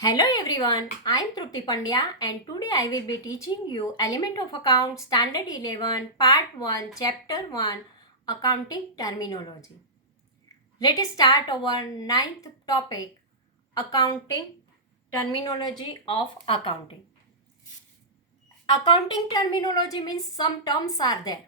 Hello everyone, I am Trupti Pandya and today I will be teaching you Element of Account Standard 11 Part 1 Chapter 1 Accounting Terminology. Let us start our ninth topic, Accounting Terminology of Accounting. Accounting terminology means some terms are there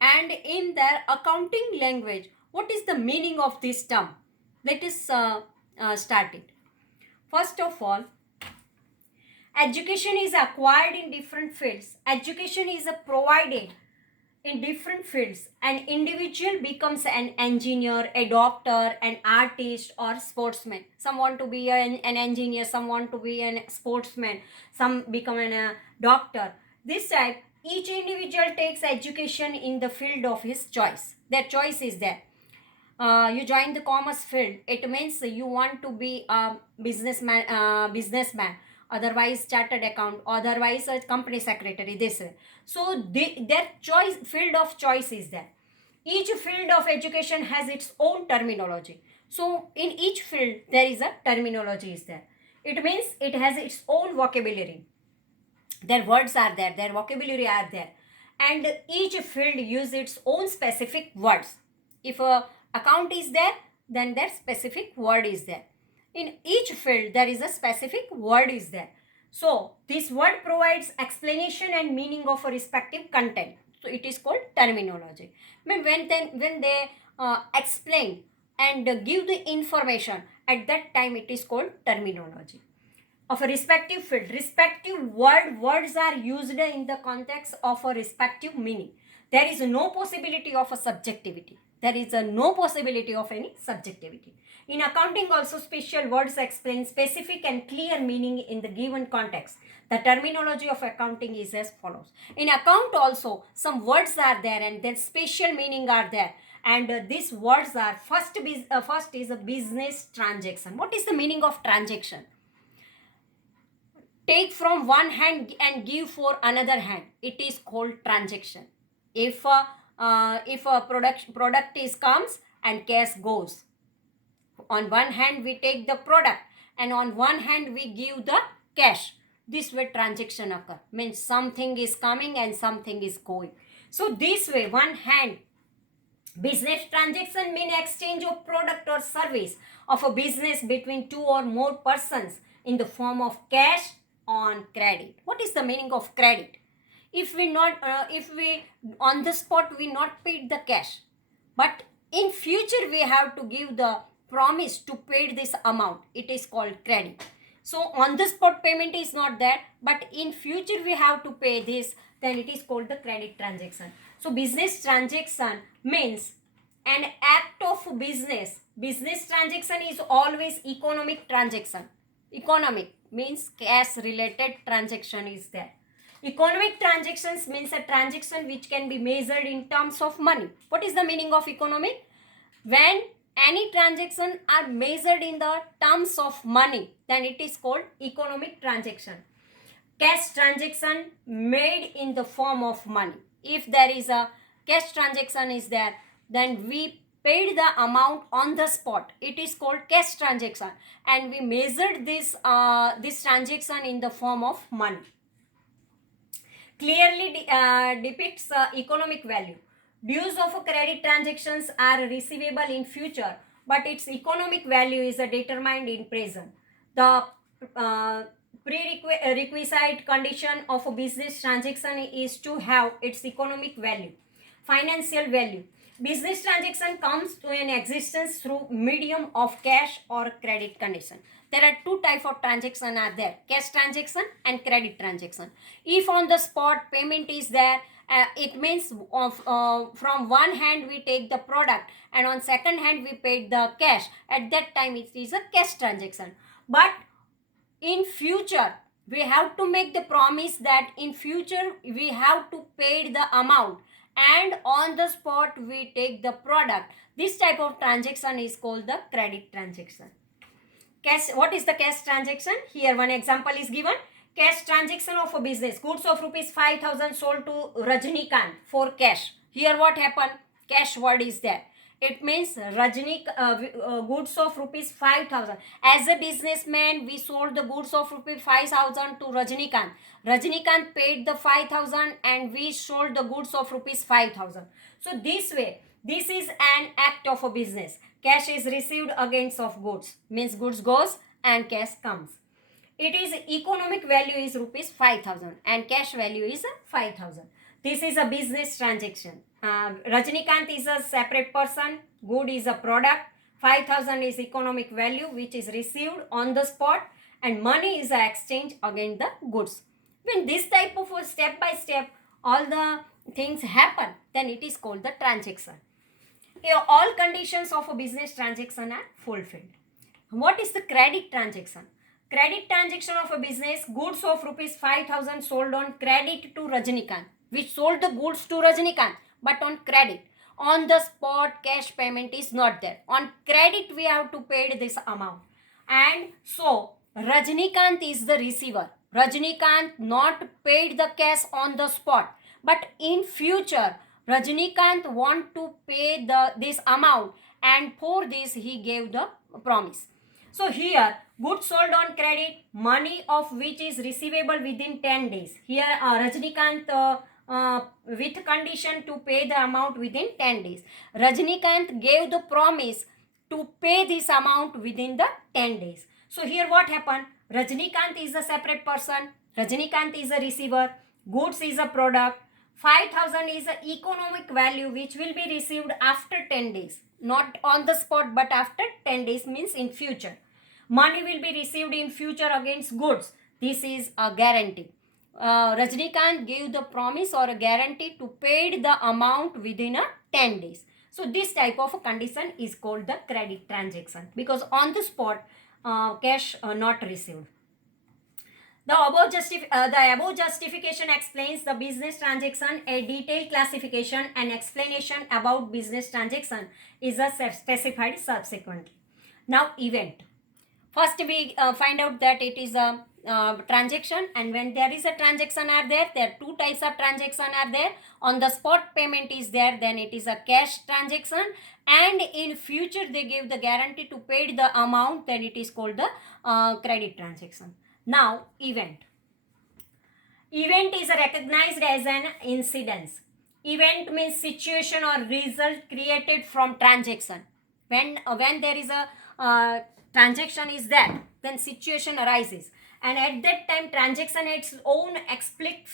and in their accounting language, what is the meaning of this term? Let us start it. First of all, education is acquired in different fields. Education is provided in different fields. An individual becomes an engineer, a doctor, an artist, or sportsman. Some want to be an engineer, some want to be a sportsman, some become a doctor. This type, each individual takes education in the field of his choice. Their choice is there. You join the commerce field, it means you want to be a businessman, otherwise chartered account, otherwise a company secretary, this way. So their choice, field of choice is there. Each field of education has its own terminology. So in each field there is a terminology is there. It means it has its own vocabulary. Their words are there, their vocabulary are there, and each field use its own specific words. If a account is there, then that specific word is there. In each field there is a specific word is there. So this word provides explanation and meaning of a respective content. So it is called terminology. When they explain and give the information, at that time it is called terminology of a respective field. Respective words are used in the context of a respective meaning. There is no possibility of a subjectivity. There is no possibility of any subjectivity. In accounting also, special words explain specific and clear meaning in the given context. The terminology of accounting is as follows. In account also, some words are there and then special meaning are there. And these words are first is a business transaction. What is the meaning of transaction? Take from one hand and give for another hand, it is called transaction. If a product is comes and cash goes, on one hand we take the product and on one hand we give the cash, this way transaction occur, means something is coming and something is going. So this way, one hand, business transaction mean exchange of product or service of a business between two or more persons in the form of cash on credit. What is the meaning of credit? If we on the spot we not paid the cash, but in future we have to give the promise to pay this amount, it is called credit. So on the spot payment is not there, but in future we have to pay this, then it is called the credit transaction. So business transaction means an act of business. Business transaction is always economic transaction. Economic means cash related transaction is there. Economic transactions means a transaction which can be measured in terms of money. What is the meaning of economic? When any transaction are measured in the terms of money, then it is called economic transaction. Cash transaction made in the form of money. If there is a cash transaction is there, then we paid the amount on the spot, it is called cash transaction, and we measured this transaction in the form of money. Clearly depicts economic value. Dues of credit transactions are receivable in future, but its economic value is determined in present. The prerequisite condition of a business transaction is to have its economic value. Financial value. Business transaction comes to an existence through medium of cash or credit condition. There are two types of transaction are there, cash transaction and credit transaction. If on the spot payment is there, it means from one hand we take the product and on second hand we paid the cash. At that time it is a cash transaction. But in future we have to make the promise that in future we have to pay the amount and on the spot we take the product. This type of transaction is called the credit transaction. Cash, what is the cash transaction? Here one example is given. Cash transaction of a business, goods of rupees 5,000 sold to Rajnikant for cash. Here what happened? Cash word is there. It means goods of rupees 5,000. As a businessman, we sold the goods of rupees 5,000 to Rajnikant. Rajnikant paid the 5,000 and we sold the goods of rupees 5,000. So this way, this is an act of a business. Cash is received against of goods. Means goods goes and cash comes. It is economic value is rupees 5,000 and cash value is 5,000. This is a business transaction. Rajnikant is a separate person, good is a product, 5,000 is economic value which is received on the spot, and money is a exchange against the goods. When this type of a step by step all the things happen, then it is called the transaction. Here, all conditions of a business transaction are fulfilled. What is the credit transaction? Credit transaction of a business, goods of rupees 5,000 sold on credit to Rajnikant. We sold the goods to Rajnikant, but on credit. On the spot, cash payment is not there. On credit, we have to pay this amount. And so, Rajnikant is the receiver. Rajnikant not paid the cash on the spot. But in future, Rajnikant want to pay this amount, and for this he gave the promise. So here, goods sold on credit, money of which is receivable within 10 days. Here Rajnikant with condition to pay the amount within 10 days. Rajnikant gave the promise to pay this amount within the 10 days. So here what happened? Rajnikant is a separate person. Rajnikant is a receiver. Goods is a product. 5,000 is the economic value which will be received after 10 days. Not on the spot but after 10 days means in future. Money will be received in future against goods. This is a guarantee. Rajnikant gave the promise or a guarantee to pay the amount within 10 days. So this type of a condition is called the credit transaction because on the spot cash not received. The above justification explains the business transaction. A detailed classification and explanation about business transaction is specified subsequently. Now event. First we find out that it is a transaction, and when there is a transaction are there are two types of transaction are there. On the spot payment is there, then it is a cash transaction, and in future they give the guarantee to pay the amount, then it is called the credit transaction. Now event. Event is recognized as an incidence. Event means situation or result created from transaction. When there is a transaction is there, then situation arises, and at that time transaction its own explicit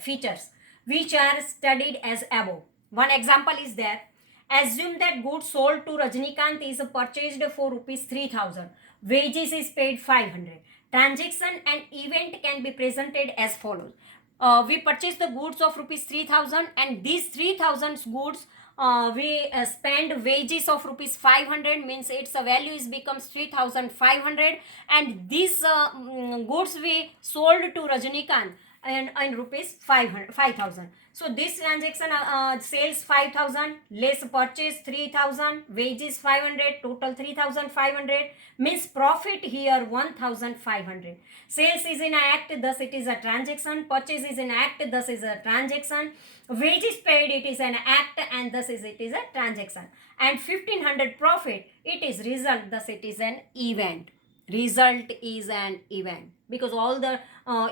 features which are studied as above. One example is there. Assume that goods sold to Rajnikant is purchased for rupees 3,000. Wages is paid 500. Transaction and event can be presented as follows. We purchase the goods of rupees 3,000, and these 3,000 goods we spend wages of rupees 500, means its value is becomes 3,500, and these goods we sold to Rajnikant and rupees 5,000. So this transaction sales 5,000 less purchase 3,000, wages 500, total 3,500, means profit here 1,500. Sales is in act, thus it is a transaction. Purchase is in act, thus is a transaction. Wages paid, it is an act, and thus it is a transaction. And 1,500 profit, it is result, thus it is an event. Result is an event because all the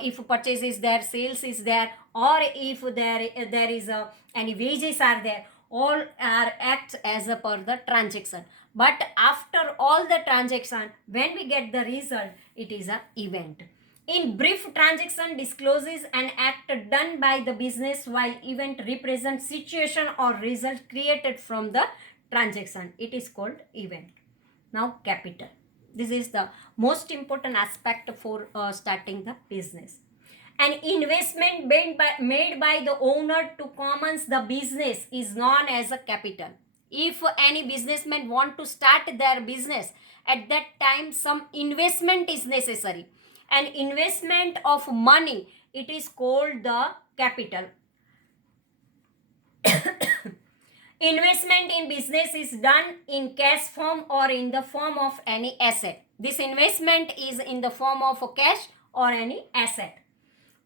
if purchase is there, sales is there, or if there is any wages are there, all are acts as a per the transaction. But after all the transaction, when we get the result, it is a event. In brief, transaction discloses an act done by the business, while event represents situation or result created from the transaction. It is called event. Now capital. This is the most important aspect for starting the business. An investment made by the owner to commence the business is known as a capital. If any businessman want to start their business, at that time some investment is necessary. An investment of money, it is called the capital. Investment in business is done in cash form or in the form of any asset. This investment is in the form of a cash or any asset.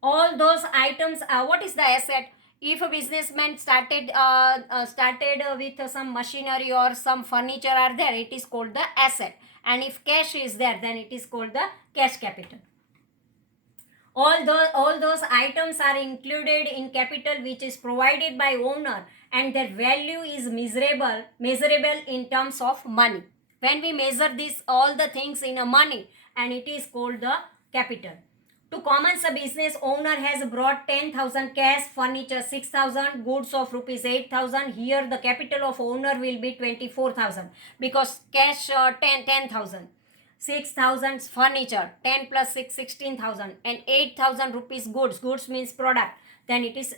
All those items, what is the asset? If a businessman started with some machinery or some furniture are there, it is called the asset. And if cash is there, then it is called the cash capital. All those items are included in capital which is provided by owner, and their value is measurable in terms of money. When we measure this all the things in a money, and it is called the capital. To commence a business, owner has brought 10,000 cash, furniture 6,000, goods of rupees 8,000. Here the capital of owner will be 24,000 because cash 10,000. 6,000 furniture, 10 plus 6, 16,000, and 8,000 rupees goods means product. Then it is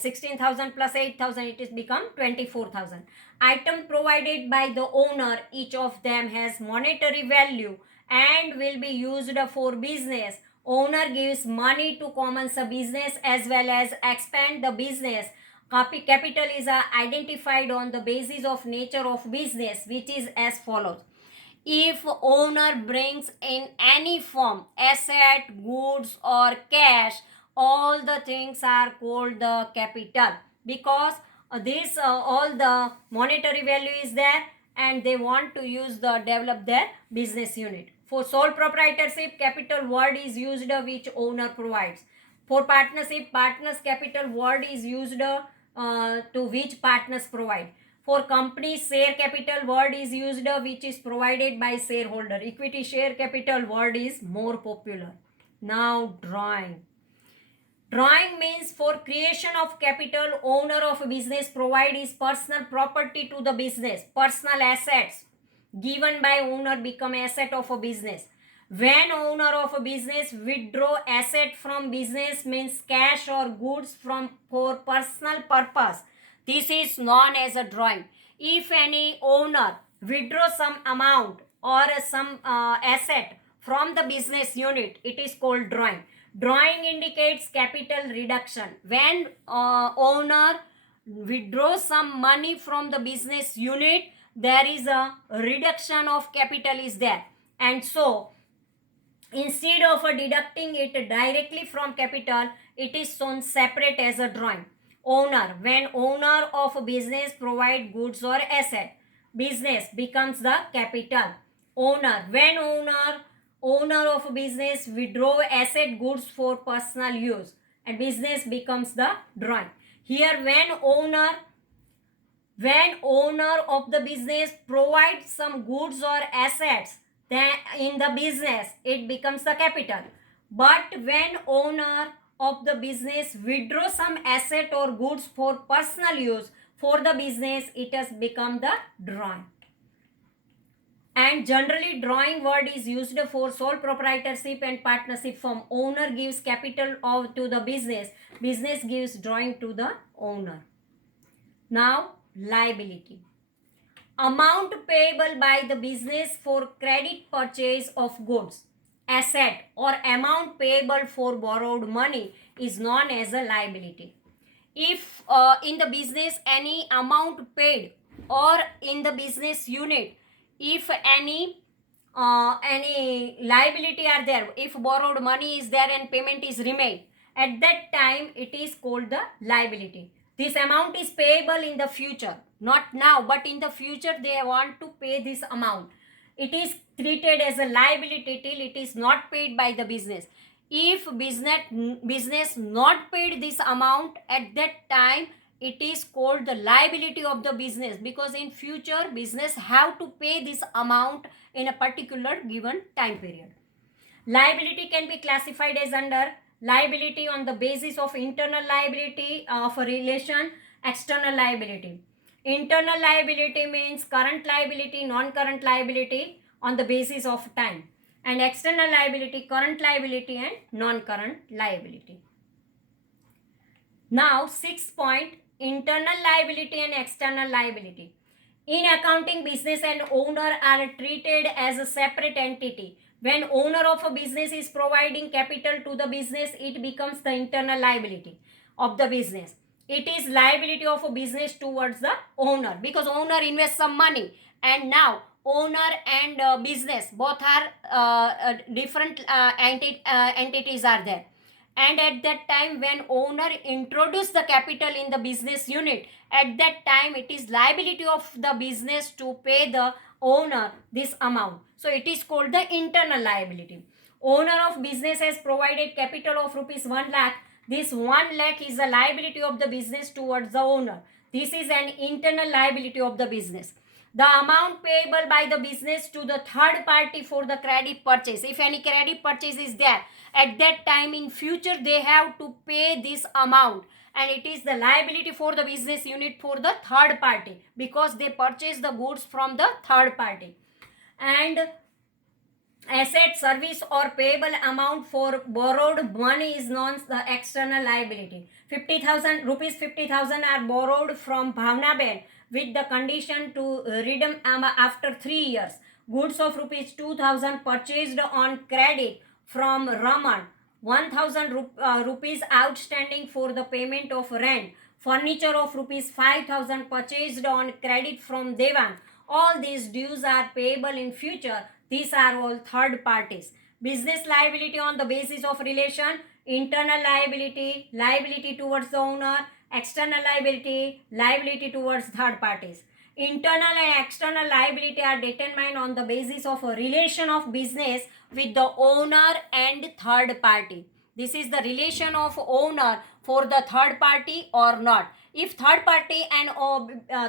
16,000 plus 8,000, it is become 24,000. Item provided by the owner, each of them has monetary value and will be used for business. Owner gives money to commence a business as well as expand the business. Capital is identified on the basis of nature of business, which is as follows. If owner brings in any form asset, goods or cash, all the things are called the capital, because this all the monetary value is there and they want to use the develop their business unit. For sole proprietorship, capital word is used which owner provides. For partnership, partners capital word is used to which partners provide. For company, share capital word is used which is provided by shareholder. Equity share capital word is more popular. Now drawing. Drawing means for creation of capital, owner of a business provide his personal property to the business. Personal assets given by owner become asset of a business. When owner of a business withdraw asset from business means cash or goods from for personal purpose, this is known as a drawing. If any owner withdraw some amount or some asset from the business unit, it is called drawing. Drawing indicates capital reduction. When owner withdraws some money from the business unit, there is a reduction of capital is there. And so, instead of deducting it directly from capital, it is shown separate as a drawing. Owner, when owner of a business provide goods or asset, business becomes the capital. Owner, when owner of a business withdraw asset, goods for personal use, and business becomes the drawing. Here when owner of the business provides some goods or assets, then in the business it becomes the capital. But when owner of the business withdraw some asset or goods for personal use for the business, it has become the drawing. And generally drawing word is used for sole proprietorship and partnership firm. Owner gives capital to the business gives drawing to the owner. Now liability. Amount payable by the business for credit purchase of goods, asset or amount payable for borrowed money is known as a liability. If in the business any amount paid, or in the business unit if any liability are there, if borrowed money is there and payment is remained, at that time it is called the liability. This amount is payable in the future, not now, but in the future they want to pay this amount. It is treated as a liability till it is not paid by the business. If business not paid this amount, at that time it is called the liability of the business, because in future business have to pay this amount in a particular given time period. Liability can be classified as under liability on the basis of internal liability of a relation, external liability. Internal liability means current liability, non-current liabiliity on the basis of time, and external liability, current liability and non-current liability. Now 6 point, internal liability and external liability. In accounting, business and owner are treated as a separate entity. When owner of a business is providing capital to the business, it becomes the internal liability of the business. It is liability of a business towards the owner, because owner invests some money, and now owner and business both are different entities are there. and at that time when owner introduce the capital in the business unit, at that time it is liability of the business to pay the owner this amount. So it is called the internal liability. Owner of business has provided capital of rupees 1 lakh. This 1 lakh is a liability of the business towards the owner. This is an internal liability of the business. The amount payable by the business to the third party for the credit purchase, if any credit purchase is there, at that time in future they have to pay this amount, and it is the liability for the business unit for the third party because they purchase the goods from the third party. And asset, service or payable amount for borrowed money is known as the external liability. 50,000 are borrowed from Bhavnaben with the condition to redeem after 3 years. Goods of rupees 2,000 purchased on credit from Raman. 1,000 rupees outstanding for the payment of rent. Furniture of rupees 5,000 purchased on credit from Devan. All these dues are payable in future. These are all third parties. Business liability on the basis of relation, internal liability, liability towards the owner, external liability, liability towards third parties. Internal and external liability are determined on the basis of a relation of business with the owner and third party. This is the relation of owner for the third party or not. If third party and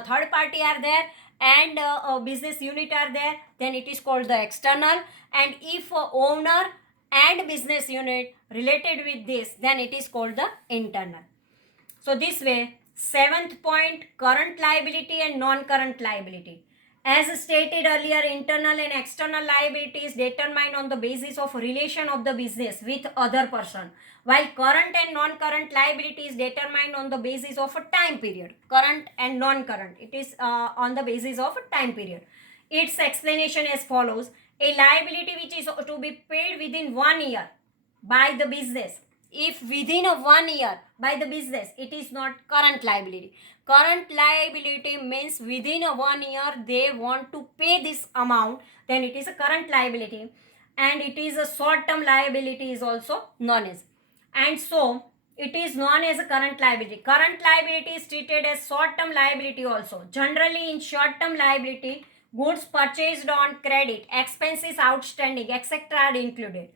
third party are there and a business unit are there, then it is called the external. And if owner and business unit related with this, then it is called the internal. So this way, 7th point, current liability and non-current liability. As stated earlier, internal and external liability is determined on the basis of relation of the business with other person, while current and non-current liability is determined on the basis of a time period. Current and non-current, it is on the basis of a time period. Its explanation as follows: a liability which is to be paid within 1 year by the business. If within a 1 year by the business, it is not current liability. Current liability means within a 1 year they want to pay this amount, then it is a current liability. And it is a short-term liability is also known as. And so it is known as a current liability. Current liability is treated as short-term liability also. Generally in short-term liability, goods purchased on credit, expenses outstanding, etc. are included.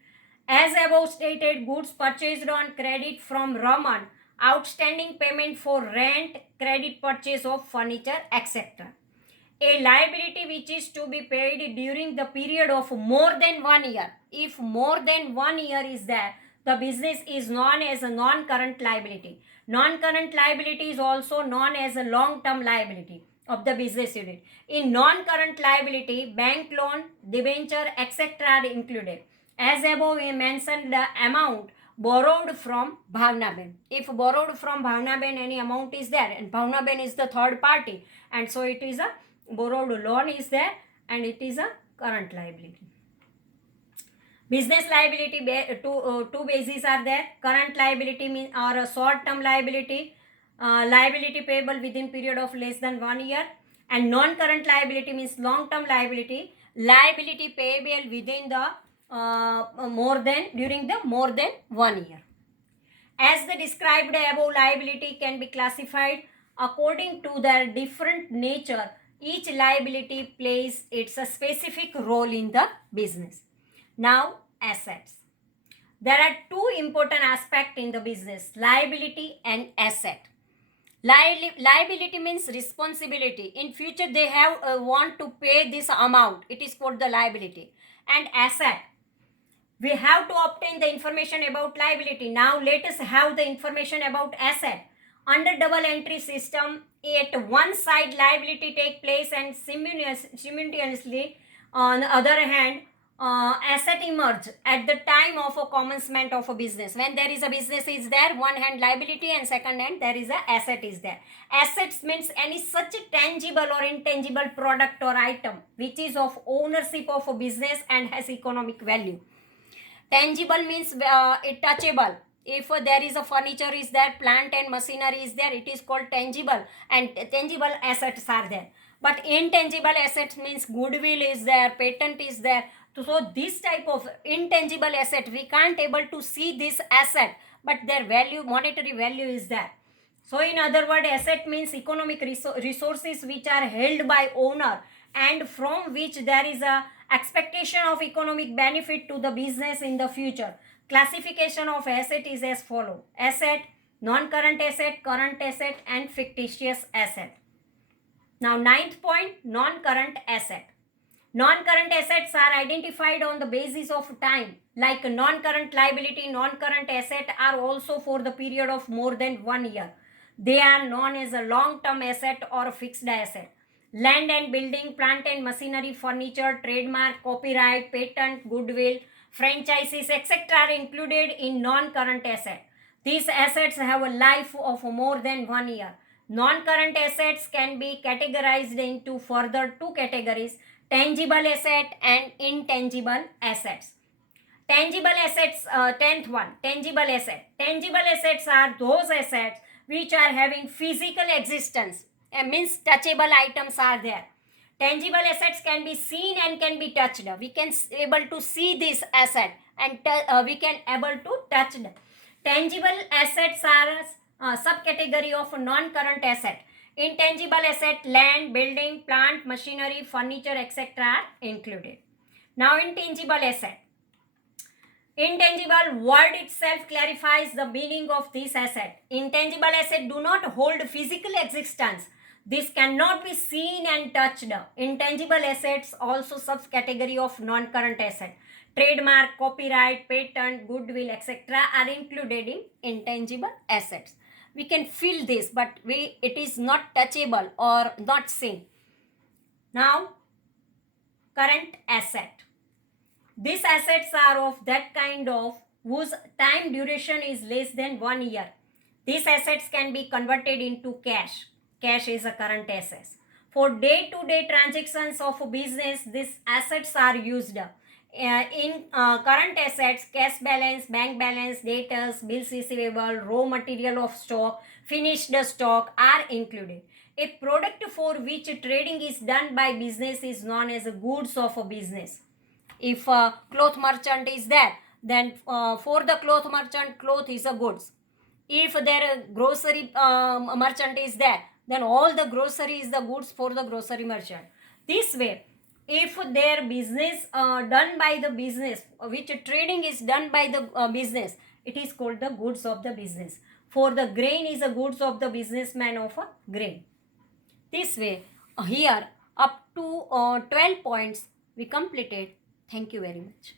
As above stated, goods purchased on credit from Raman, outstanding payment for rent, credit purchase of furniture, etc. A liability which is to be paid during the period of more than 1 year. If more than 1 year is there, the business is known as a non-current liability. Non-current liability is also known as a long-term liability of the business unit. In non-current liability, bank loan, debenture, etc. are included. As above, we mentioned the amount borrowed from Bhavnaben. If borrowed from Bhavnaben, any amount is there, and Bhavnaben is the third party, and so it is a borrowed loan is there, and it is a current liability. Business liability, two bases are there. Current liability means or a short-term liability, liability payable within period of less than 1 year, and non-current liability means long-term liability, liability payable within the during the more than 1 year. As the described above, liability can be classified according to their different nature. Each liability plays its specific role in the business. Now, assets. There are two important aspects in the business: liability and asset. Liability means responsibility. In future, they have want to pay this amount. It is called the liability. And asset, we have to obtain the information about liability. Now let us have the information about asset. Under double entry system, at one side liability take place and simultaneously on the other hand asset emerge at the time of a commencement of a business. When there is a business is there, one hand liability and second hand there is a asset is there. Assets means any such tangible or intangible product or item which is of ownership of a business and has economic value. Tangible means it touchable. If there is a furniture is there, plant and machinery is there, it is called tangible, and tangible assets are there. But intangible assets means goodwill is there, patent is there, So this type of intangible asset, we can't able to see this asset, but their value, monetary value is there. So in other words, asset means economic resources which are held by owner and from which there is a expectation of economic benefit to the business in the future. Classification of asset is as follow: asset, non-current asset, current asset, and fictitious asset. Now ninth point, non-current asset. Non-current assets are identified on the basis of time, like non-current liability, non-current asset are also for the period of more than 1 year. They are known as a long-term asset or fixed asset. Land and building, plant and machinery, furniture, trademark, copyright, patent, goodwill, franchises, etc. are included in non-current asset. These assets have a life of more than 1 year. Non-current assets can be categorized into further two categories: tangible asset and intangible assets. Tangible assets, 10th one, tangible asset. Tangible assets are those assets which are having physical existence. Means touchable items are there. Tangible assets can be seen and can be touched. We can able to see this asset and we can able to touch them. Tangible assets are a subcategory of non-current asset. Intangible asset, land, building, plant, machinery, furniture, etc. are included. Now intangible asset. Intangible word itself clarifies the meaning of this asset. Intangible asset do not hold physical existence. This cannot be seen and touched. Intangible assets also subcategory of non-current asset. Trademark, copyright, patent, goodwill, etc. are included in intangible assets. We can feel this, but it is not touchable or not seen. Now, current asset. These assets are of that kind of whose time duration is less than 1 year. These assets can be converted into cash. Cash is a current asset. For day-to-day transactions of a business, these assets are used. In current assets, cash balance, bank balance, debtors, bills receivable, raw material of stock, finished stock are included. A product for which trading is done by business is known as goods of a business. If a cloth merchant is there, then for the cloth merchant, cloth is a goods. If their grocery merchant is there, then all the grocery is the goods for the grocery merchant. This way, if their business done by the business, which trading is done by the business, it is called the goods of the business. For the grain is the goods of the businessman of a grain. This way, here up to 12 points we completed. Thank you very much.